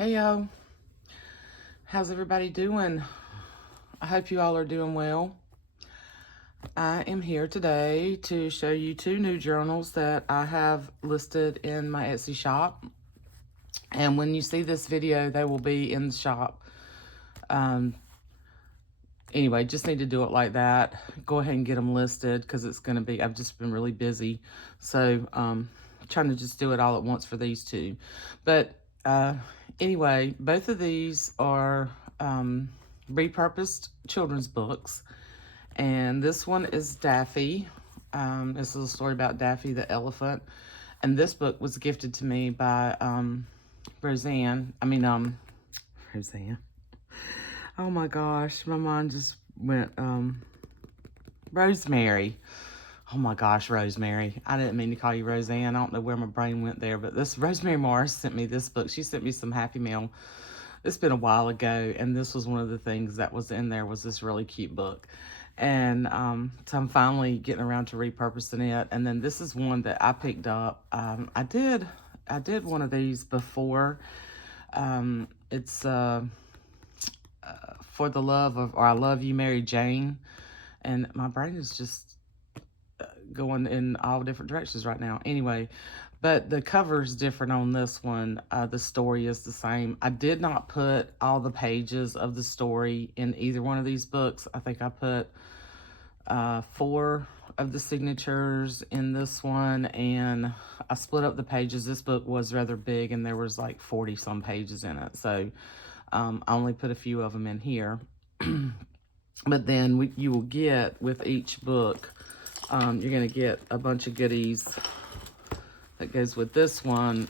Hey y'all, how's everybody doing? I hope you all are doing well. I am here today to show you two new journals that I have listed in my Etsy shop. And when you see this video, they will be in the shop. Anyway, just need to do it like that. Go ahead and get them listed because it's going to be, I've just been really busy. So, trying to just do it all at once for these two. But anyway, both of these are repurposed children's books. And this one is Daffy. It's a little story about Daffy the elephant. And this book was gifted to me by Roseanne. Roseanne. Oh my gosh, my mind just went, Rosemary. Oh my gosh, Rosemary. I didn't mean to call you Roseanne. I don't know where my brain went there, but this Rosemary Morris sent me this book. She sent me some Happy Mail. It's been a while ago, and this was one of the things that was in there was this really cute book. And so I'm finally getting around to repurposing it. And then this is one that I picked up. I did one of these before. It's For the Love of, or I Love You, Mary Jane. And my brain is just going in all different directions right now. Anyway, but the cover is different on this one. The story is the same. I did not put all the pages of the story in either one of these books. I think I put 4 of the signatures in this one, and I split up the pages. This book was rather big, and there was like 40 some pages in it. So I only put a few of them in here. But then you will get, with each book, you're going to get a bunch of goodies that goes with this one.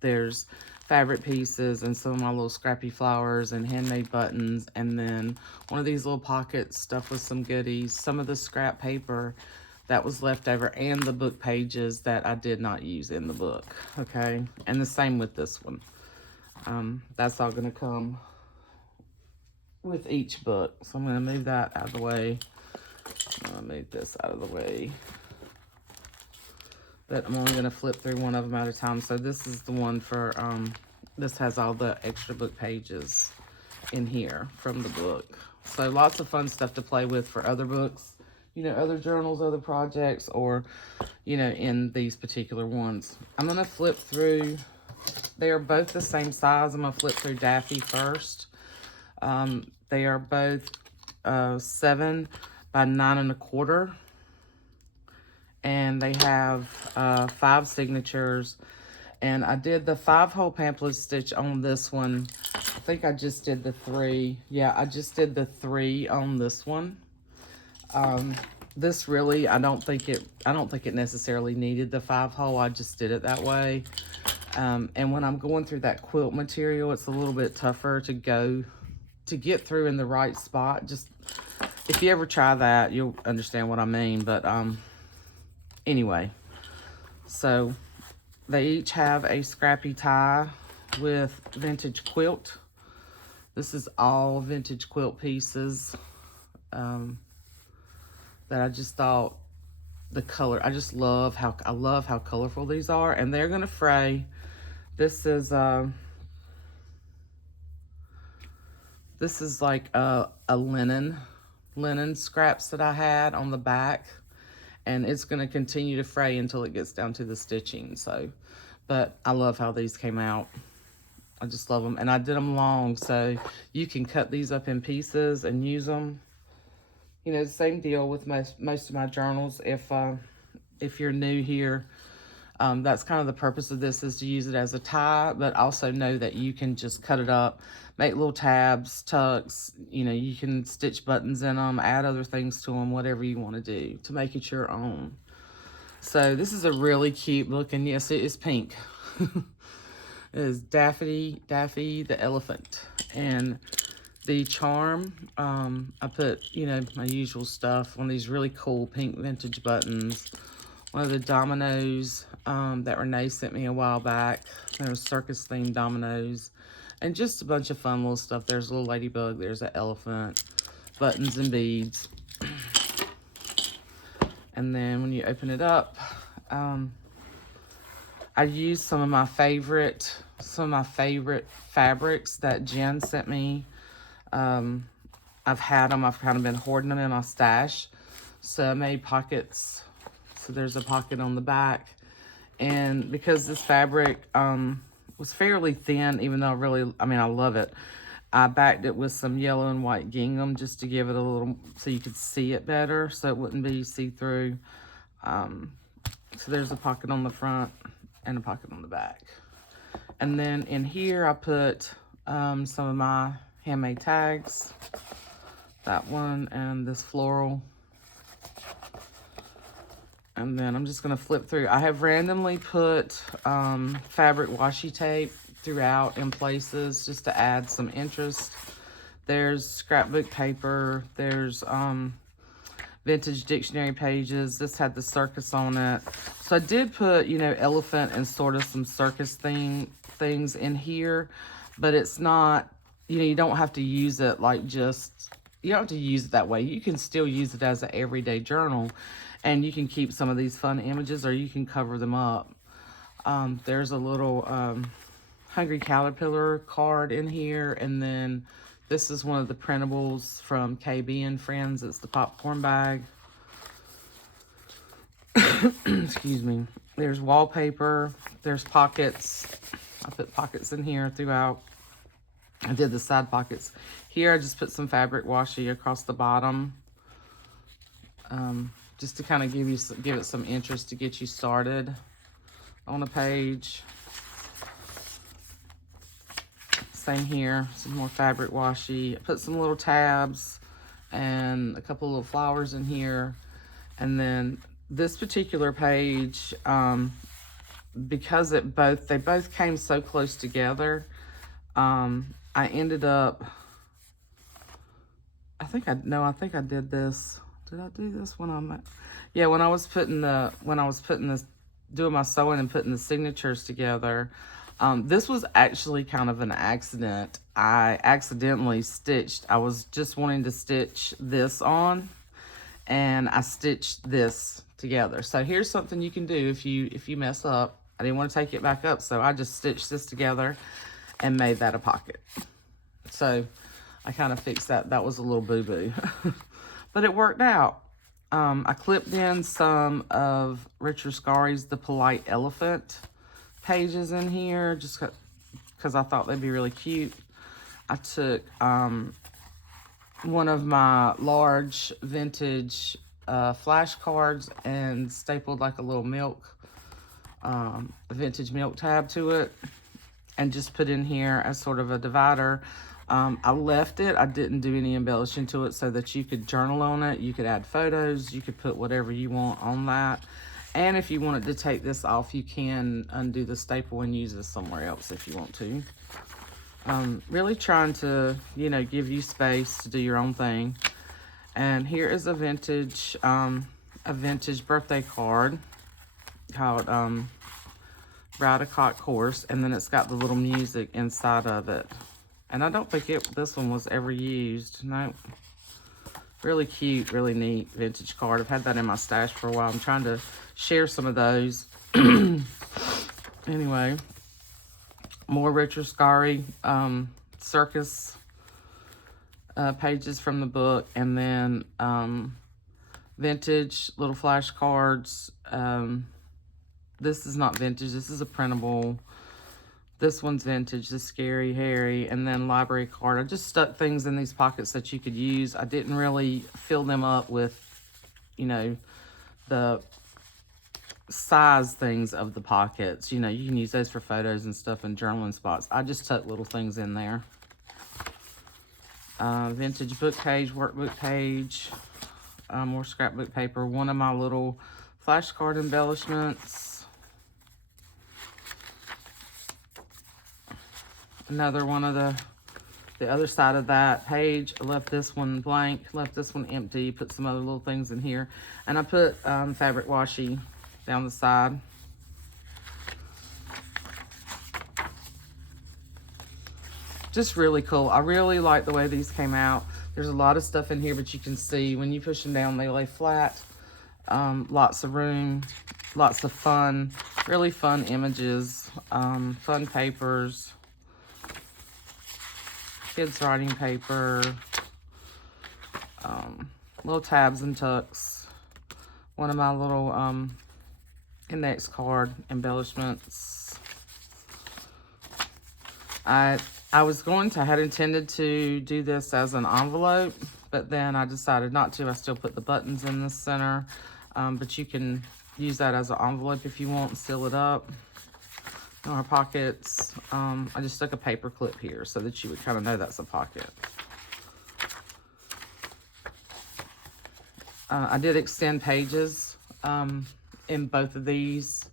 There's fabric pieces and some of my little scrappy flowers and handmade buttons. And then one of these little pockets stuffed with some goodies. Some of the scrap paper that was left over and the book pages that I did not use in the book. Okay. And the same with this one. That's all going to come with each book. So I'm going to move that out of the way. I'm going to move this out of the way. But I'm only going to flip through one of them at a time. So this is the one for, this has all the extra book pages in here from the book. So lots of fun stuff to play with for other books, you know, other journals, other projects, or, you know, in these particular ones. I'm going to flip through, they are both the same size. I'm going to flip through Daffy first. They are both 7 by 9 1/4. And they have 5 signatures. And I did the 5-hole pamphlet stitch on this one. I think I just did the 3. Yeah, I just did the 3 on this one. This really, I don't think it necessarily needed the 5-hole. I just did it that way. And when I'm going through that quilt material, it's a little bit tougher to get through in the right spot. Just, if you ever try that, you'll understand what I mean. But, anyway, so they each have a scrappy tie with vintage quilt. This is all vintage quilt pieces that I just thought the color, I love how colorful these are, and they're gonna fray. This is like a linen scraps that I had on the back. And it's going to continue to fray until it gets down to the stitching. So, but I love how these came out. I just love them. And I did them long, so you can cut these up in pieces and use them. You know, the same deal with most of my journals. If you're new here, that's kind of the purpose of this, is to use it as a tie, but also know that you can just cut it up, make little tabs, tucks, you know, you can stitch buttons in them, add other things to them, whatever you want to do to make it your own. So this is a really cute book, and yes, it is pink. It is Daffy the elephant. And the charm, I put, you know, my usual stuff, one of these really cool pink vintage buttons, one of the dominoes that Renee sent me a while back. There was circus-themed dominoes, and just a bunch of fun little stuff. There's a little ladybug, there's an elephant, buttons and beads. And then when you open it up, I used some of my favorite fabrics that Jen sent me. I've had them. I've kind of been hoarding them in my stash. So I made pockets. So there's a pocket on the back. And because this fabric was fairly thin, even though I love it, I backed it with some yellow and white gingham just to give it a little, so you could see it better, so it wouldn't be see-through. So there's a pocket on the front and a pocket on the back. And then in here, I put some of my handmade tags. That one and this floral. And then I'm just going to flip through. I have randomly put fabric washi tape throughout in places just to add some interest. There's scrapbook paper. There's vintage dictionary pages. This had the circus on it. So I did put, elephant and sort of some circus things in here. But it's not, you don't have to use it you don't have to use it that way. You can still use it as an everyday journal. And you can keep some of these fun images, or you can cover them up. There's a little Hungry Caterpillar card in here. And then this is one of the printables from KB and Friends. It's the popcorn bag. Excuse me. There's wallpaper. There's pockets. I put pockets in here throughout. I did the side pockets. Here I just put some fabric washi across the bottom. Just to kind of give it some interest to get you started on a page. Same here, some more fabric washi. I put some little tabs and a couple little flowers in here. And then this particular page, because they both came so close together, I ended up, I think I did this. Did I do this when when I was doing my sewing and putting the signatures together, this was actually kind of an accident. I accidentally stitched. I was just wanting to stitch this on, and I stitched this together. So here's something you can do if you mess up. I didn't want to take it back up, so I just stitched this together and made that a pocket. So I kind of fixed that. That was a little boo-boo. But it worked out. I clipped in some of Richard Scarry's The Polite Elephant pages in here, just because I thought they'd be really cute. I took one of my large vintage flashcards and stapled like a little vintage milk tab to it, and just put in here as sort of a divider. I left it. I didn't do any embellishing to it so that you could journal on it. You could add photos. You could put whatever you want on that. And if you wanted to take this off, you can undo the staple and use this somewhere else if you want to. Really trying to, give you space to do your own thing. And here is a vintage birthday card called Ride a Cock Horse. And then it's got the little music inside of it. And I don't think this one was ever used. No. Really cute, really neat vintage card. I've had that in my stash for a while. I'm trying to share some of those. Anyway, more Richard Scarry circus pages from the book. And then vintage little flashcards. This is not vintage. This is a printable. This one's vintage, the Scary Harry, and then library card. I just stuck things in these pockets that you could use. I didn't really fill them up with, the size things of the pockets. You can use those for photos and stuff and journaling spots. I just tucked little things in there. Vintage book page, workbook page, more scrapbook paper. One of my little flashcard embellishments. Another one of the other side of that page. I left this one blank, left this one empty, put some other little things in here. And I put fabric washi down the side. Just really cool. I really like the way these came out. There's a lot of stuff in here, but you can see when you push them down, they lay flat. Lots of room. lots of fun, really fun images, fun papers, kids writing paper, little tabs and tucks. One of my little index card embellishments. I had intended to do this as an envelope, but then I decided not to. I still put the buttons in the center, but you can use that as an envelope if you want and seal it up. In our pockets, I just stuck a paper clip here so that you would kind of know that's a pocket. I did extend pages in both of these.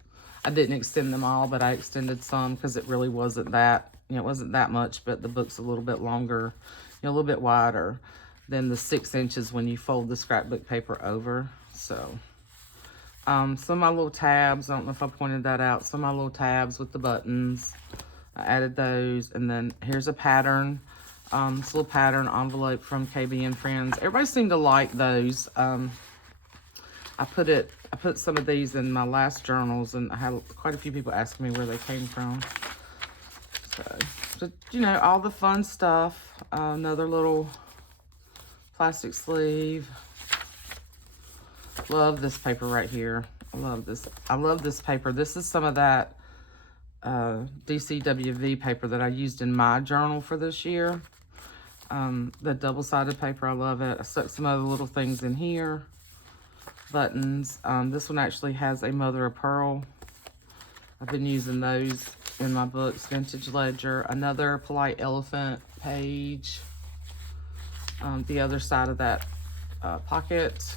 I didn't extend them all, but I extended some because it really wasn't that, it wasn't that much, but the book's a little bit longer, a little bit wider than the 6 inches when you fold the scrapbook paper over. So, some of my little tabs, I don't know if I pointed that out, some of my little tabs with the buttons, I added those, and then here's a pattern. This little pattern envelope from KB and Friends. Everybody seemed to like those. I put some of these in my last journals, and I had quite a few people asking me where they came from. So, all the fun stuff. Another little plastic sleeve. Love this paper right here. I love this. I love this paper. This is some of that DCWV paper that I used in my journal for this year. The double-sided paper, I love it. I stuck some other little things in here. Buttons. This one actually has a mother of pearl. I've been using those in my books. Vintage ledger. Another polite elephant page. The other side of that pocket.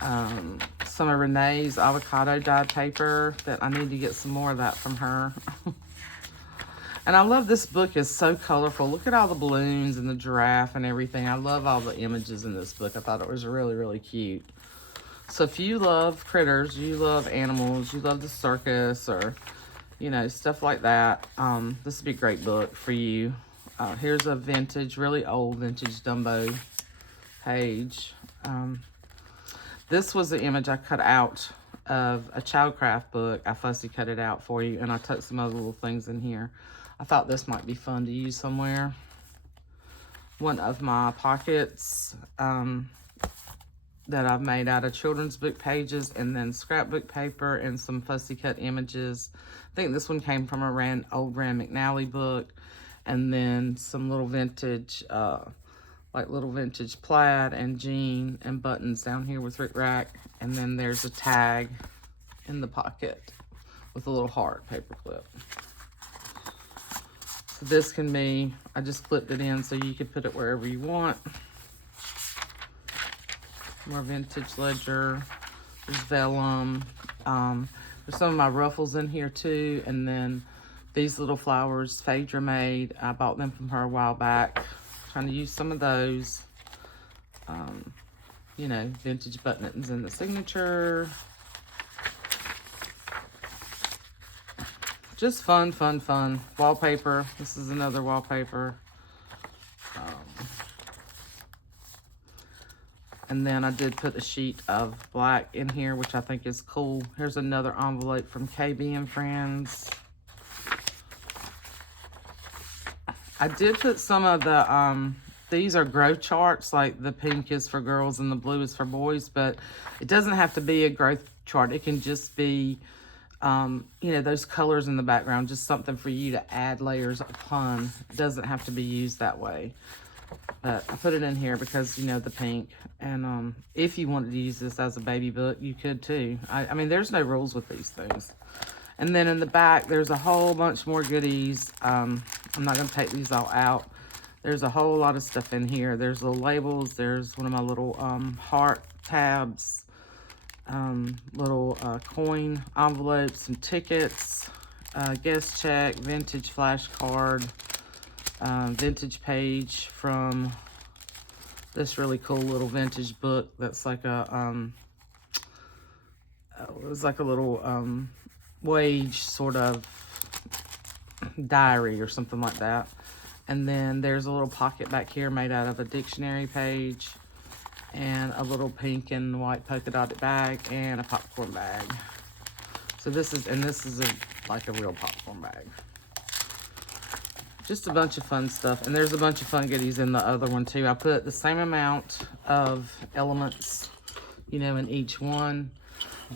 Some of Renee's avocado dyed paper that I need to get some more of that from her. And I love this book. It's so colorful. Look at all the balloons and the giraffe and everything. I love all the images in this book. I thought it was really, really cute. So if you love critters, you love animals, you love the circus or, stuff like that, this would be a great book for you. Here's a vintage, really old vintage Dumbo page. This was the image I cut out of a Childcraft book. I fussy cut it out for you, and I tucked some other little things in here. I thought this might be fun to use somewhere. One of my pockets that I've made out of children's book pages and then scrapbook paper and some fussy cut images. I think this one came from a old Rand McNally book. And then some little vintage, little vintage plaid and jean and buttons down here with Rick Rack. And then there's a tag in the pocket with a little heart paper clip. So this can be, I just clipped it in so you could put it wherever you want. More vintage ledger. There's vellum. There's some of my ruffles in here too. And then these little flowers Phaedra made. I bought them from her a while back. Trying to use some of those. Vintage buttons in the signature. Just fun, fun, fun. Wallpaper. This is another wallpaper. And then I did put a sheet of black in here, which I think is cool. Here's another envelope from KB and Friends. I did put some of the, these are growth charts, like the pink is for girls and the blue is for boys, but it doesn't have to be a growth chart. It can just be, those colors in the background, just something for you to add layers upon. It doesn't have to be used that way. But I put it in here because, the pink. And if you wanted to use this as a baby book, you could too. I mean, there's no rules with these things. And then in the back, there's a whole bunch more goodies. I'm not going to take these all out. There's a whole lot of stuff in here. There's little labels. There's one of my little heart tabs. Little coin envelopes and tickets. Guest check, vintage flashcard. Vintage page from this really cool little vintage book that's like a it was like a little wage sort of diary or something like that. And then there's a little pocket back here made out of a dictionary page. and a little pink and white polka dotted bag, and a popcorn bag. So this is like a real popcorn bag. Just a bunch of fun stuff. And there's a bunch of fun goodies in the other one too. I put the same amount of elements, you know, in each one.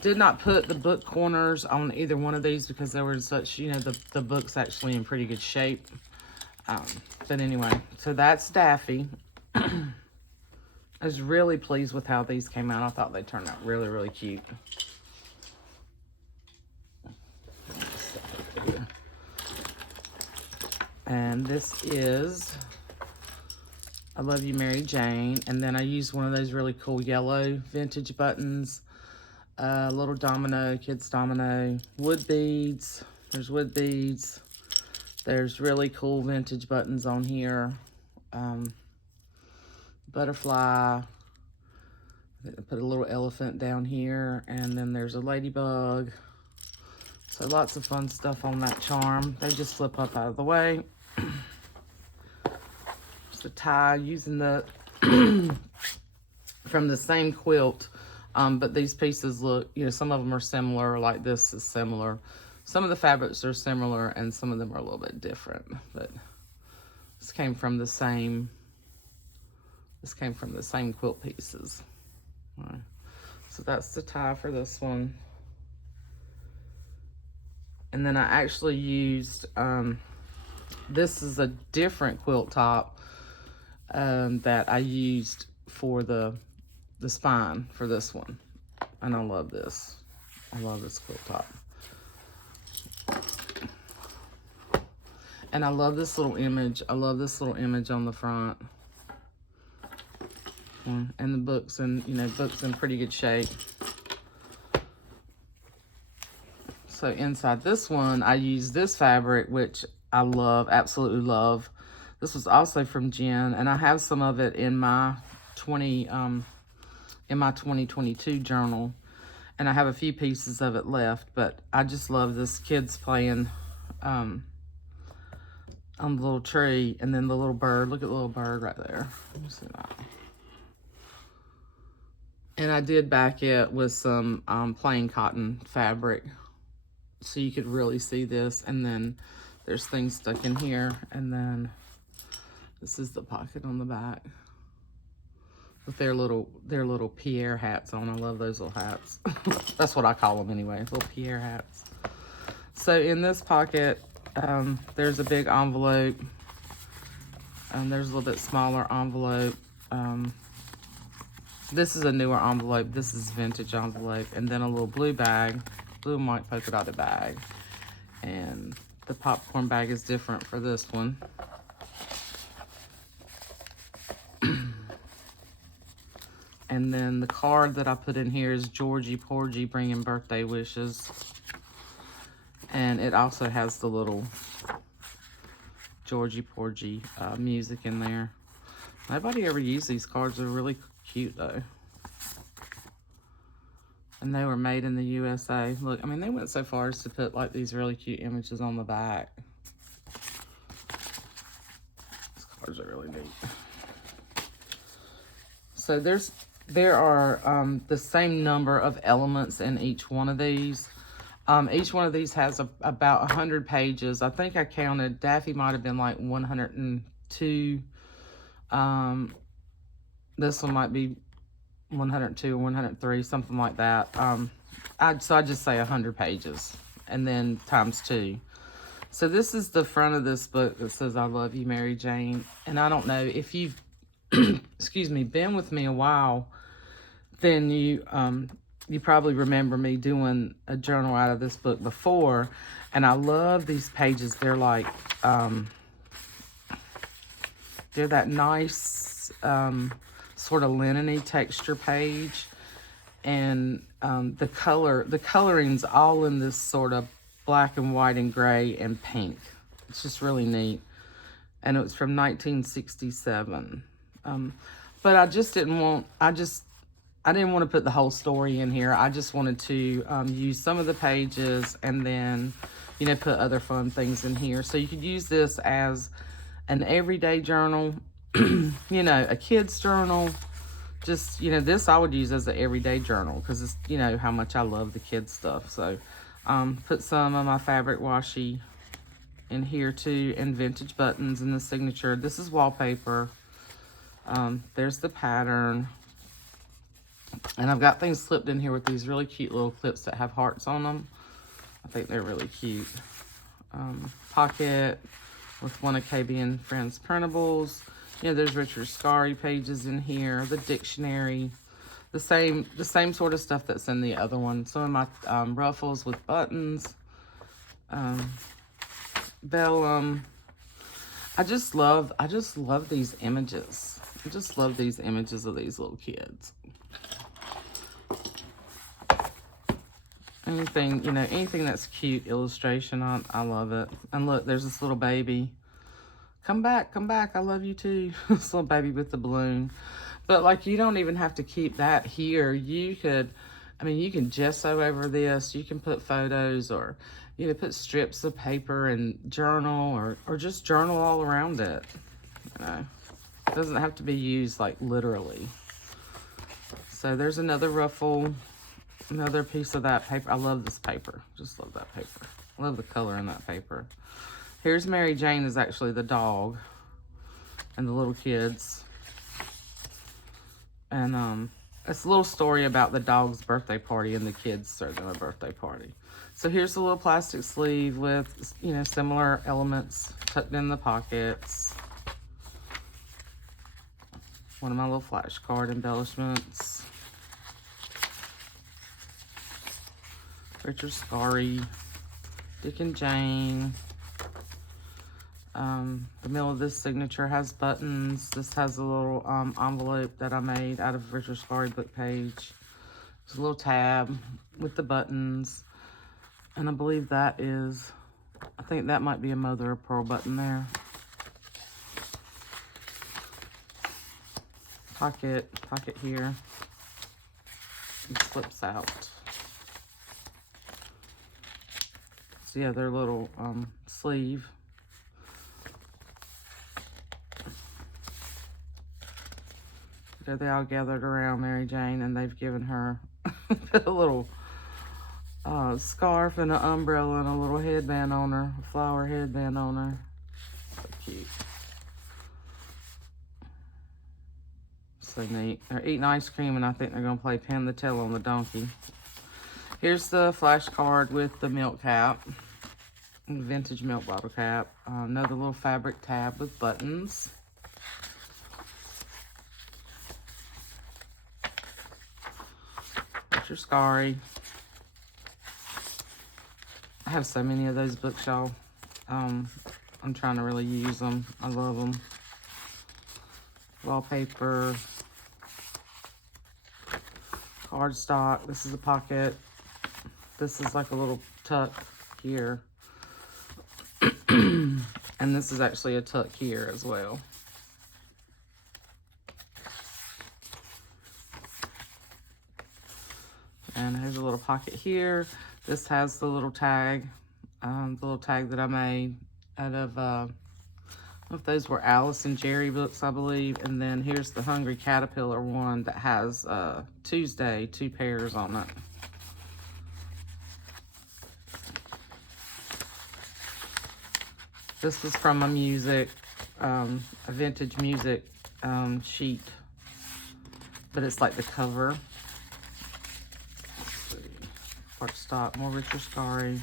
Did not put the book corners on either one of these because they were in such, you know, the book's actually in pretty good shape. But anyway, so that's Daffy. I was really pleased with how these came out. I thought they turned out really, really cute. And this is I Love You, Mary Jane. And then I used one of those really cool yellow vintage buttons. Little domino, kids domino, wood beads. There's wood beads. There's really cool vintage buttons on here. Butterfly. I put a little elephant down here. And then there's a ladybug. So lots of fun stuff on that charm. They just flip up out of the way. Just a tie using the from the same quilt, but these pieces look, you know, some of them are similar, like this is similar. Some of the fabrics are similar and some of them are a little bit different, but this came from the same quilt pieces. All right. So that's the tie for this one. And then I actually used, this is a different quilt top that I used for the spine for this one. And I love this. I love this quilt top. And I love this little image. I love this little image on the front. And the book's in, you know, book's in pretty good shape. So inside this one, I used this fabric, which I love, absolutely love. This was also from Jen, and I have some of it in my 2022 journal, and I have a few pieces of it left. But I just love this kids playing on the little tree, and then the little bird. Look at the little bird right there. Let me see that. And I did back it with some plain cotton fabric, so you could really see this. And then there's things stuck in here, and then this is the pocket on the back with their little Pierre hats on. I love those little hats. That's what I call them anyway, little Pierre hats. So in this pocket, there's a big envelope, and there's a little bit smaller envelope. This is a newer envelope. This is vintage envelope, and then a little blue bag, blue and white polka dotted bag. And the popcorn bag is different for this one. And then the card that I put in here is Georgie Porgy bringing birthday wishes. And it also has the little Georgie Porgy music in there. Nobody ever used these cards. They're really cute though. And they were made in the USA. Look, I mean, they went so far as to put like these really cute images on the back. These cards are really neat. So there are the same number of elements in each one of these. Each one of these has about 100 pages. I think I counted, Daffy might have been like 102. This one might be 102 or 103, something like that. So I just say 100 pages and then times 2. So this is the front of this book that says, I Love You, Mary Jane. And I don't know if you've, excuse me, been with me a while, then you probably remember me doing a journal out of this book before. And I love these pages. They're like, they're that nice, sort of linen-y texture page. And the coloring's all in this sort of black and white and gray and pink. It's just really neat. And it was from 1967. But I didn't want to put the whole story in here. I just wanted to use some of the pages and then, you know, put other fun things in here. So you could use this as an everyday journal, you know, a kid's journal, just, you know, this I would use as an everyday journal because it's, you know, how much I love the kids stuff. So put some of my fabric washi in here too, and vintage buttons in the signature. This is wallpaper. There's the pattern. And I've got things slipped in here with these really cute little clips that have hearts on them. I think they're really cute. Pocket with one of KB and Friends printables. You know, there's Richard Scarry pages in here. The dictionary. The same sort of stuff that's in the other one. Some of my ruffles with buttons. Vellum. I just love these images. I just love these images of these little kids. Anything, you know, anything that's cute illustration, I love it. And look, there's this little baby. Come back, I love you too. This little baby with the balloon. But like, you don't even have to keep that here. You could, I mean, you can gesso over this. You can put photos, or, you know, put strips of paper and journal, or just journal all around it. You know, it doesn't have to be used like literally. So there's another ruffle. Another piece of that paper. I love this paper. Just love that paper. I love the color in that paper. Here's Mary Jane is actually the dog and the little kids. And it's a little story about the dog's birthday party and the kids serving a birthday party. So here's the little plastic sleeve with, you know, similar elements tucked in the pockets. One of my little flashcard embellishments. Richard Scarry, Dick and Jane. The middle of this signature has buttons. This has a little envelope that I made out of Richard Scarry book page. There's a little tab with the buttons. And I believe that is, I think that might be a mother of pearl button there. Pocket here. It slips out. The other little sleeve. There they all gathered around Mary Jane, and they've given her a little scarf and an umbrella and a little headband on her, a flower headband on her. So cute. So neat. They're eating ice cream, and I think they're going to play pin the tail on the donkey. Here's the flashcard with the milk cap, vintage milk bottle cap. Another little fabric tab with buttons. Richard Scarry. I have so many of those books, y'all. I'm trying to really use them. I love them. Wallpaper. Cardstock. This is a pocket. This is like a little tuck here. And this is actually a tuck here as well. And here's a little pocket here. This has the little tag that I made out of, I don't know if those were Alice and Jerry books, I believe. And then here's the Hungry Caterpillar one that has Tuesday, 2 pairs on it. This was from a music, a vintage music sheet, but it's like the cover. Cardstock, more Richard Scarry,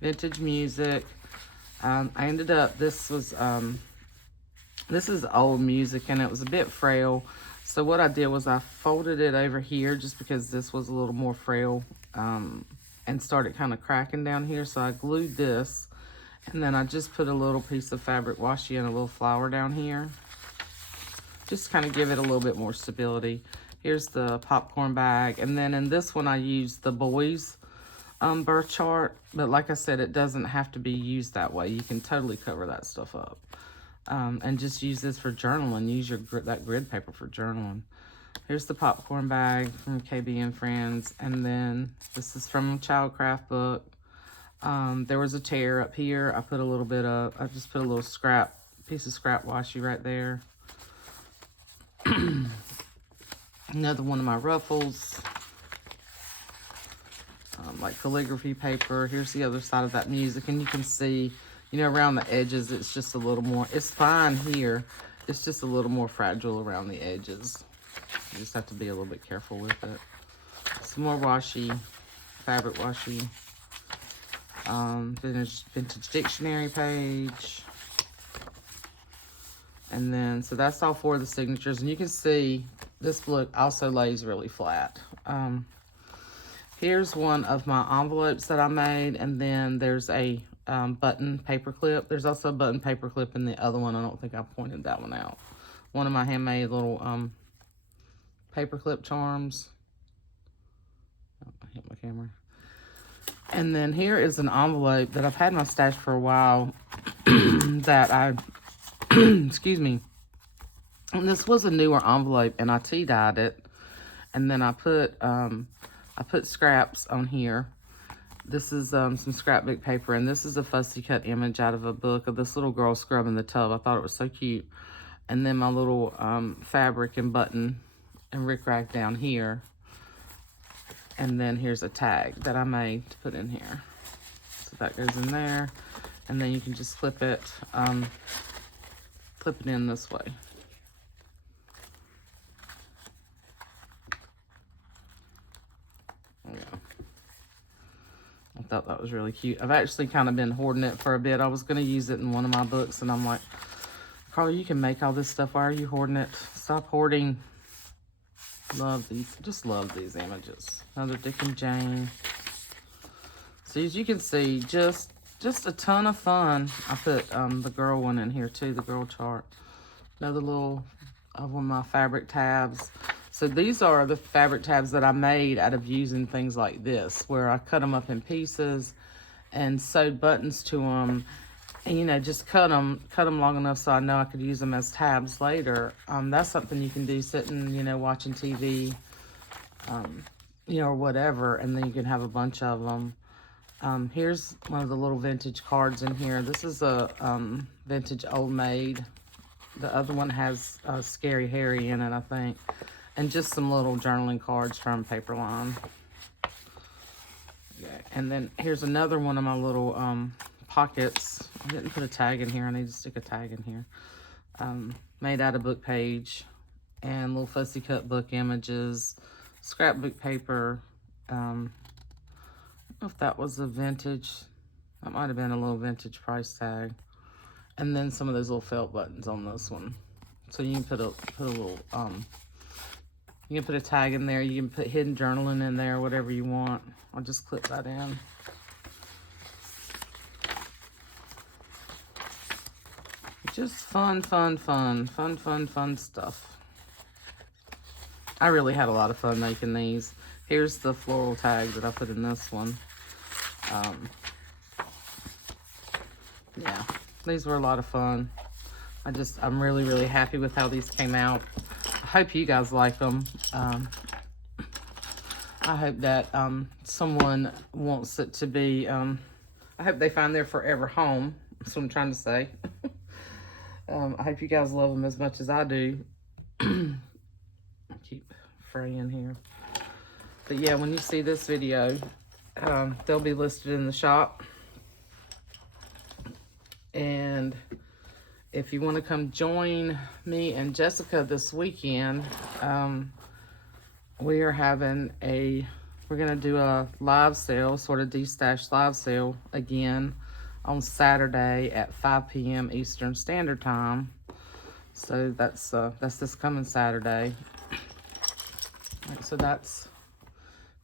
vintage music. I ended up, this is old music, and it was a bit frail. So what I did was I folded it over here just because this was a little more frail, and started kind of cracking down here. So I glued this. And then I just put a little piece of fabric washi and a little flower down here. Just to kind of give it a little bit more stability. Here's the popcorn bag. And then in this one I used the boys' birth chart. But like I said, it doesn't have to be used that way. You can totally cover that stuff up. And just use this for journaling. Use that grid paper for journaling. Here's the popcorn bag from KB and Friends. And then this is from a Childcraft book. There was a tear up here. I just put a little piece of scrap washi right there. Another one of my ruffles. Like calligraphy paper. Here's the other side of that music. And you can see, you know, around the edges, it's just a little more, it's fine here. It's just a little more fragile around the edges. You just have to be a little bit careful with it. Some more washi, fabric washi. Vintage dictionary page. And then, so that's all 4 of the signatures. And you can see this book also lays really flat. Here's one of my envelopes that I made. And then there's a button paper clip. There's also a button paper clip in the other one. I don't think I pointed that one out. One of my handmade little paper clip charms. Oh, I hit my camera. And then here is an envelope that I've had in my stash for a while that I, excuse me. And this was a newer envelope and I tea dyed it. And then I put scraps on here. This is some scrapbook paper, and this is a fussy cut image out of a book of this little girl scrubbing the tub. I thought it was so cute. And then my little fabric and button and rickrack down here. And then here's a tag that I made to put in here. So that goes in there. And then you can just clip it in this way. There we go. I thought that was really cute. I've actually kind of been hoarding it for a bit. I was going to use it in one of my books, and I'm like, Carla, you can make all this stuff. Why are you hoarding it? Stop hoarding. Love these. Just love these images. Another Dick and Jane. So as you can see, just a ton of fun. I put the girl one in here too, the girl chart. Another little of one of my fabric tabs. So these are the fabric tabs that I made out of using things like this, where I cut them up in pieces and sewed buttons to them. And, you know, just cut them long enough so I know I could use them as tabs later. That's something you can do sitting, you know, watching TV, you know, or whatever, and then you can have a bunch of them. Here's one of the little vintage cards in here. This is a vintage Old Maid. The other one has Scary Harry in it, I think. And just some little journaling cards from Paperline. Okay. And then here's another one of my little pockets. I didn't put a tag in here. I need to stick a tag in here. Made out of book page and little fussy cut book images, scrapbook paper. I don't know if that was a vintage. That might have been a little vintage price tag. And then some of those little felt buttons on this one. So you can put a little you can put a tag in there. You can put hidden journaling in there, whatever you want. I'll just clip that in. Just fun stuff. I really had a lot of fun making these. Here's the floral tag that I put in this one. Yeah, these were a lot of fun. I'm really happy with how these came out. I hope you guys like them. I hope that someone wants it to be, I hope they find their forever home. That's what I'm trying to say. I hope you guys love them as much as I do. I keep fraying here. But yeah, when you see this video, they'll be listed in the shop. And if you want to come join me and Jessica this weekend, we are having we're going to do a live sale, sort of de-stash live sale again on Saturday at 5 p.m. Eastern Standard Time. So that's this coming Saturday. Right, so that's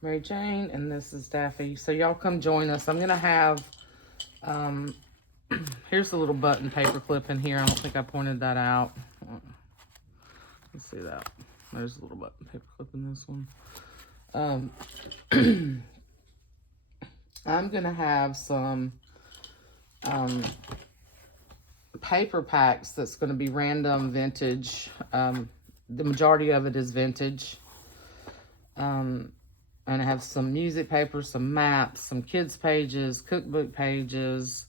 Mary Jane, and this is Daffy. So y'all come join us. I'm going to have, here's the little button paper clip in here. I don't think I pointed that out. Let's see that. There's a little button paper clip in this one. I'm going to have some paper packs that's going to be random vintage. The majority of it is vintage. And I have some music papers, some maps, some kids pages, cookbook pages,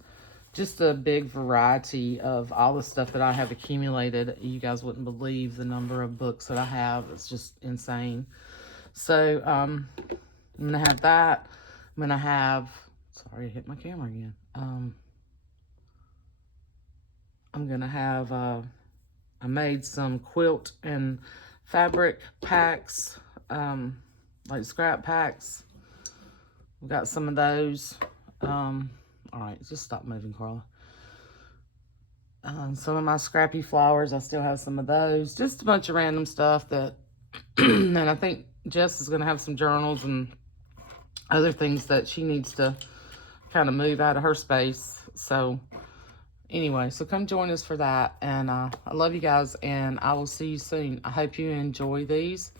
just a big variety of all the stuff that I have accumulated. You guys wouldn't believe the number of books that I have. It's just insane. So I'm going to have that. I'm going to have, sorry, I hit my camera again. I'm going to have, I made some quilt and fabric packs, like scrap packs. We got some of those. All right, just stop moving, Carla. Some of my scrappy flowers, I still have some of those. Just a bunch of random stuff that, and I think Jess is going to have some journals and other things that she needs to kind of move out of her space. So anyway, so come join us for that. And I love you guys, and I will see you soon. I hope you enjoy these.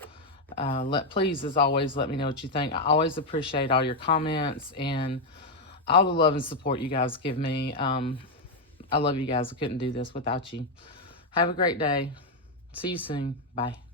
Please, as always, let me know what you think. I always appreciate all your comments and all the love and support you guys give me. I love you guys. I couldn't do this without you. Have a great day. See you soon. Bye.